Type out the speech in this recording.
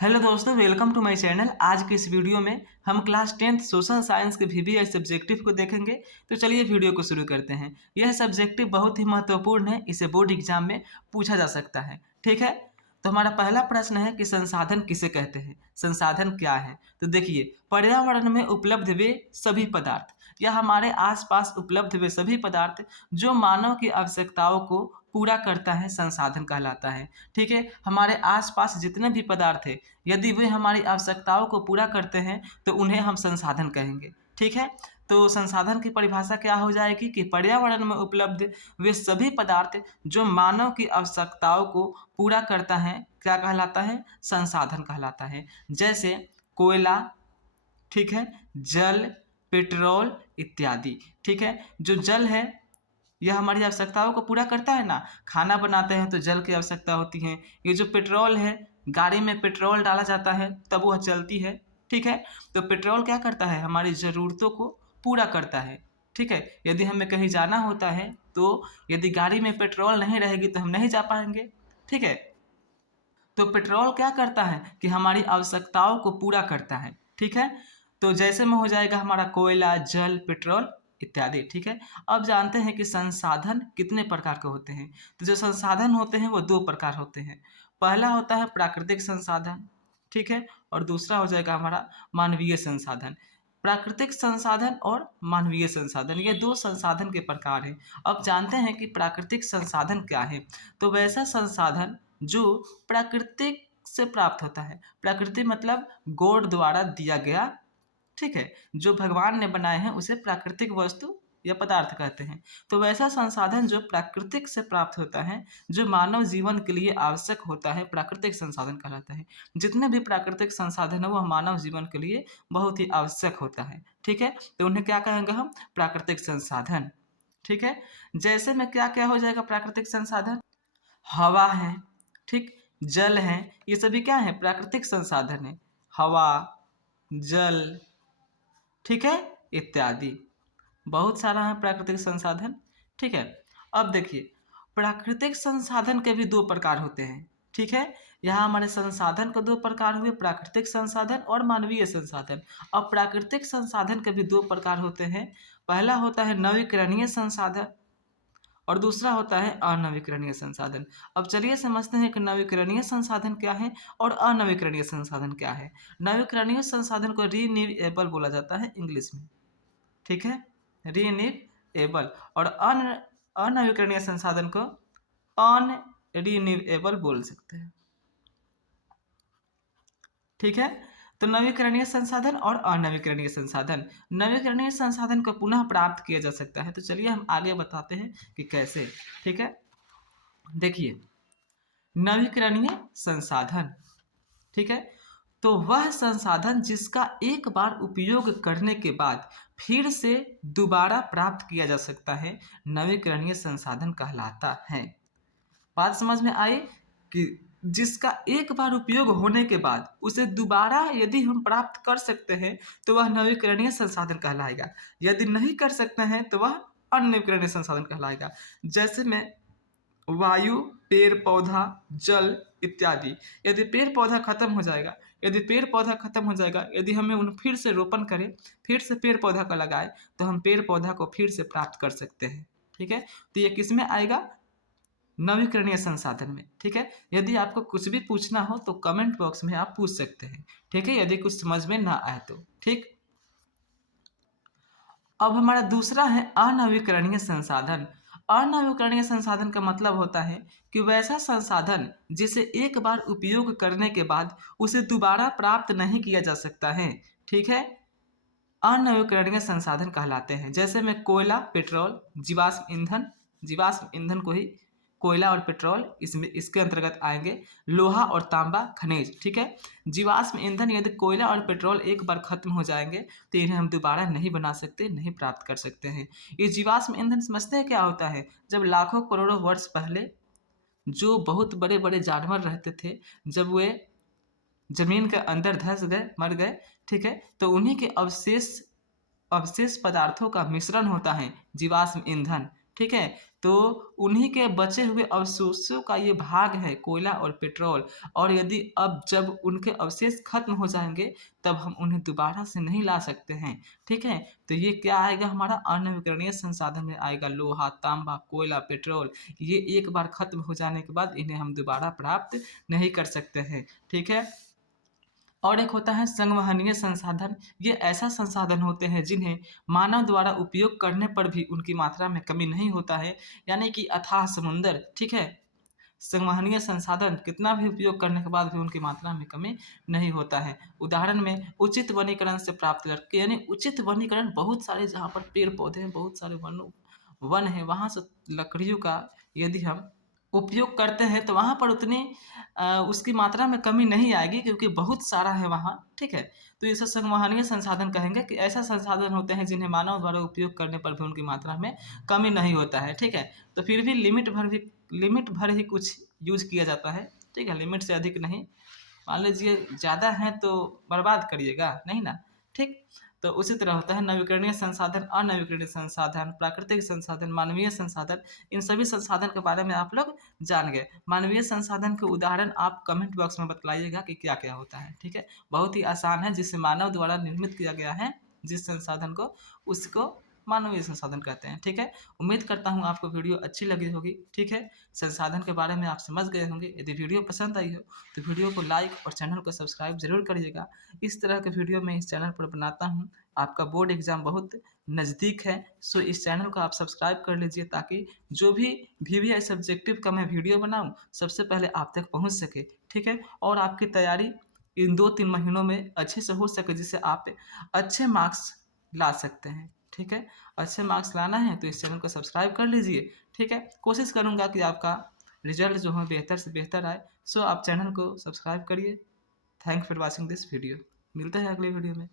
Hello दोस्तों, welcome to my channel. आज के इस वीडियो में हम क्लास 10th सोशल साइंस के वीवीआई सब्जेक्टिव को देखेंगे। तो चलिए वीडियो को शुरू करते हैं। यह सब्जेक्टिव बहुत ही महत्वपूर्ण है, इसे बोर्ड एग्जाम में पूछा जा सकता है। ठीक है, तो हमारा पहला प्रश्न है कि संसाधन किसे कहते हैं, संसाधन क्या है। तो देखिए, पर्यावरण में उपलब्ध वे सभी पदार्थ या हमारे आसपास उपलब्ध वे सभी पदार्थ जो मानव की आवश्यकताओं को पूरा करता है, संसाधन कहलाता है। ठीक है, हमारे आसपास जितने भी पदार्थ है, यदि वे हमारी आवश्यकताओं को पूरा करते हैं तो उन्हें हम संसाधन कहेंगे। ठीक है, तो संसाधन की परिभाषा क्या हो जाएगी कि पर्यावरण में उपलब्ध वे सभी पदार्थ जो मानव की आवश्यकताओं को पूरा करता है, क्या कहलाता है, संसाधन कहलाता है। जैसे कोयला, ठीक है, जल, पेट्रोल इत्यादि। ठीक है, जो जल है यह हमारी आवश्यकताओं को पूरा करता है ना, खाना बनाते हैं तो जल की आवश्यकता होती है। ये जो पेट्रोल है, गाड़ी में पेट्रोल डाला जाता है तब वह चलती है। ठीक है, तो पेट्रोल क्या करता है, हमारी ज़रूरतों को पूरा करता है। ठीक है, यदि हमें कहीं जाना होता है तो यदि गाड़ी में पेट्रोल नहीं रहेगी तो हम नहीं जा पाएंगे। ठीक है, तो पेट्रोल क्या करता है कि हमारी आवश्यकताओं को पूरा करता है। ठीक है, तो जैसे में हो जाएगा हमारा कोयला, जल, पेट्रोल इत्यादि। ठीक है, अब जानते हैं कि संसाधन कितने प्रकार के होते हैं। तो जो संसाधन होते हैं वो दो प्रकार होते हैं। पहला होता है प्राकृतिक संसाधन, ठीक है, और दूसरा हो जाएगा हमारा मानवीय संसाधन। प्राकृतिक संसाधन और मानवीय संसाधन, ये दो संसाधन के प्रकार हैं। अब जानते हैं कि प्राकृतिक संसाधन क्या है। तो वैसा संसाधन जो प्राकृतिक से प्राप्त होता है। प्रकृति मतलब गॉड द्वारा दिया गया। ठीक है, जो भगवान ने बनाए हैं उसे प्राकृतिक वस्तु या पदार्थ कहते हैं। तो वैसा संसाधन जो प्राकृतिक से प्राप्त होता है, जो मानव जीवन के लिए आवश्यक होता है, प्राकृतिक संसाधन कहलाता है। जितने भी प्राकृतिक संसाधन है वह मानव जीवन के लिए बहुत ही आवश्यक होता है। ठीक है, तो उन्हें क्या कहेंगे हम, प्राकृतिक संसाधन। ठीक है, जैसे में क्या क्या हो जाएगा प्राकृतिक संसाधन, हवा है, ठीक, जल है, ये सभी क्या है, प्राकृतिक संसाधन है। हवा, जल, ठीक है, इत्यादि बहुत सारा है प्राकृतिक संसाधन। ठीक है, अब देखिए, प्राकृतिक संसाधन के भी दो प्रकार होते हैं। ठीक है, यहाँ हमारे संसाधन के दो प्रकार हुए, प्राकृतिक संसाधन और मानवीय संसाधन। अब प्राकृतिक संसाधन के भी दो प्रकार होते हैं। पहला होता है नवीकरणीय संसाधन और दूसरा होता है अनवीकरणीय संसाधन। अब चलिए समझते हैं कि नवीकरणीय संसाधन क्या है और अनवीकरणीय संसाधन क्या है। नवीकरणीय संसाधन को रीन्यूएबल बोला जाता है इंग्लिश में। ठीक है, रीन्यूएबल, और अनवीकरणीय संसाधन को अनरीन्यूएबल बोल सकते हैं। ठीक है, तो नवीकरणीय संसाधन और अनवीकरणीय संसाधन, नवीकरणीय संसाधन को पुनः प्राप्त किया जा सकता है। तो चलिए हम आगे बताते हैं कि कैसे। ठीक है, देखिए, नवीकरणीय संसाधन, ठीक है, तो वह संसाधन जिसका एक बार उपयोग करने के बाद फिर से दोबारा प्राप्त किया जा सकता है, नवीकरणीय संसाधन कहलाता है। बात समझ में आई कि जिसका एक बार उपयोग होने के बाद उसे दोबारा यदि हम प्राप्त कर सकते हैं तो वह नवीकरणीय संसाधन कहलाएगा। यदि नहीं कर सकते हैं तो वह अनवीकरणीय संसाधन कहलाएगा। जैसे में वायु, पेड़ पौधा, जल इत्यादि। यदि पेड़ पौधा खत्म हो जाएगा, यदि हमें उन फिर से रोपण करें, फिर से पेड़ पौधा का लगाए, तो हम पेड़ पौधा को फिर से प्राप्त कर सकते हैं। ठीक है, तो ये किस में आएगा, नवीकरणीय संसाधन में। ठीक है, यदि आपको कुछ भी पूछना हो तो कमेंट बॉक्स में आप पूछ सकते हैं। ठीक है, यदि कुछ समझ में ना आए तो। ठीक, अब हमारा दूसरा है अनवीकरणीय संसाधन। अनवीकरणीय संसाधन का मतलब होता है कि वैसा संसाधन जिसे एक बार उपयोग करने के बाद उसे दोबारा प्राप्त नहीं किया जा सकता है। ठीक है, अनवीकरणीय संसाधन कहलाते हैं। जैसे में कोयला, पेट्रोल, जीवाश्म ईंधन को ही कोयला और पेट्रोल इसमें इसके अंतर्गत आएंगे। लोहा और तांबा खनिज। ठीक है, जीवाश्म ईंधन, यदि कोयला और पेट्रोल एक बार खत्म हो जाएंगे तो इन्हें हम दोबारा नहीं बना सकते, नहीं प्राप्त कर सकते हैं। ये जीवाश्म ईंधन समझते हैं क्या होता है, जब लाखों करोड़ों वर्ष पहले जो बहुत बड़े बड़े जानवर रहते थे, जब वे जमीन के अंदर धंस गए, मर गए, ठीक है, तो उन्हीं के अवशेष पदार्थों का मिश्रण होता है जीवाश्म ईंधन। ठीक है? तो उन्हीं के बचे हुए अवशेषों का ये भाग है कोयला और पेट्रोल, और यदि अब जब उनके अवशेष खत्म हो जाएँगे, तब हम उन्हें दोबारा से नहीं ला सकते हैं, ठीक है? तो ये क्या आएगा, हमारा अनवीकरणीय संसाधन में आएगा। लोहा, तांबा, कोयला, पेट्रोल, ये एक बार खत्म हो जाने के बाद इन्हें हम दोबारा प्राप्त नहीं कर सकते हैं, ठीक है? और एक होता है संवहनीय संसाधन। ये ऐसा संसाधन होते हैं जिन्हें मानव द्वारा उपयोग करने पर भी उनकी मात्रा में कमी नहीं होता है, यानी कि अथाह समुंदर, ठीक है? संवहनीय संसाधन कितना भी उपयोग करने के बाद भी उनकी मात्रा में कमी नहीं होता है। उदाहरण में उचित वनीकरण से प्राप्त करके, यानी उचित वनीकरण, बहुत सारे जहाँ पर पेड़ पौधे हैं, बहुत सारे वन है, वहाँ से लकड़ियों का यदि हम उपयोग करते हैं तो वहाँ पर उतनी उसकी मात्रा में कमी नहीं आएगी, क्योंकि बहुत सारा है वहाँ, ठीक है? तो इसे संवहनीय संसाधन कहेंगे कि ऐसा संसाधन होते हैं जिन्हें मानव द्वारा उपयोग करने पर भी उनकी मात्रा में कमी नहीं होता है, ठीक है? तो फिर भी लिमिट भर ही कुछ यूज़ किया जाता है, ठीक है? लिमिट से अधिक नहीं। मान लीजिए ज़्यादा है तो बर्बाद करिएगा, नहीं ना? ठीक? तो उसी तरह होता है नवीकरणीय संसाधन, अनवीकरणीय संसाधन, प्राकृतिक संसाधन, मानवीय संसाधन। इन सभी संसाधन के बारे में आप लोग जान गए। मानवीय संसाधन के उदाहरण आप कमेंट बॉक्स में बतलाइएगा कि क्या-क्या होता है, ठीक है? बहुत ही आसान है, जिसे मानव द्वारा निर्मित किया गया है, जिस संसाधन को, उसको मानवीय संसाधन कहते हैं, ठीक है? उम्मीद करता हूँ आपको वीडियो अच्छी लगी होगी, ठीक है? संसाधन के बारे में आप समझ गए होंगे। यदि वीडियो पसंद आई हो तो वीडियो को लाइक और चैनल को सब्सक्राइब ज़रूर करिएगा। इस तरह के वीडियो मैं इस चैनल पर बनाता हूँ। आपका बोर्ड एग्ज़ाम बहुत नज़दीक है, सो इस चैनल को आप सब्सक्राइब कर लीजिए, ताकि जो भी वीवीआई सब्जेक्टिव का मैं वीडियो बनाऊँ, सबसे पहले आप तक पहुँच सके, ठीक है? और आपकी तैयारी इन 2-3 महीनों में अच्छे से हो सके, जिससे आप अच्छे मार्क्स ला सकते हैं, ठीक है? अच्छे मार्क्स लाना है तो इस चैनल को सब्सक्राइब कर लीजिए, ठीक है? कोशिश करूँगा कि आपका रिज़ल्ट जो है बेहतर से बेहतर आए। सो आप चैनल को सब्सक्राइब करिए। Thank for watching this video. मिलते हैं अगले वीडियो में।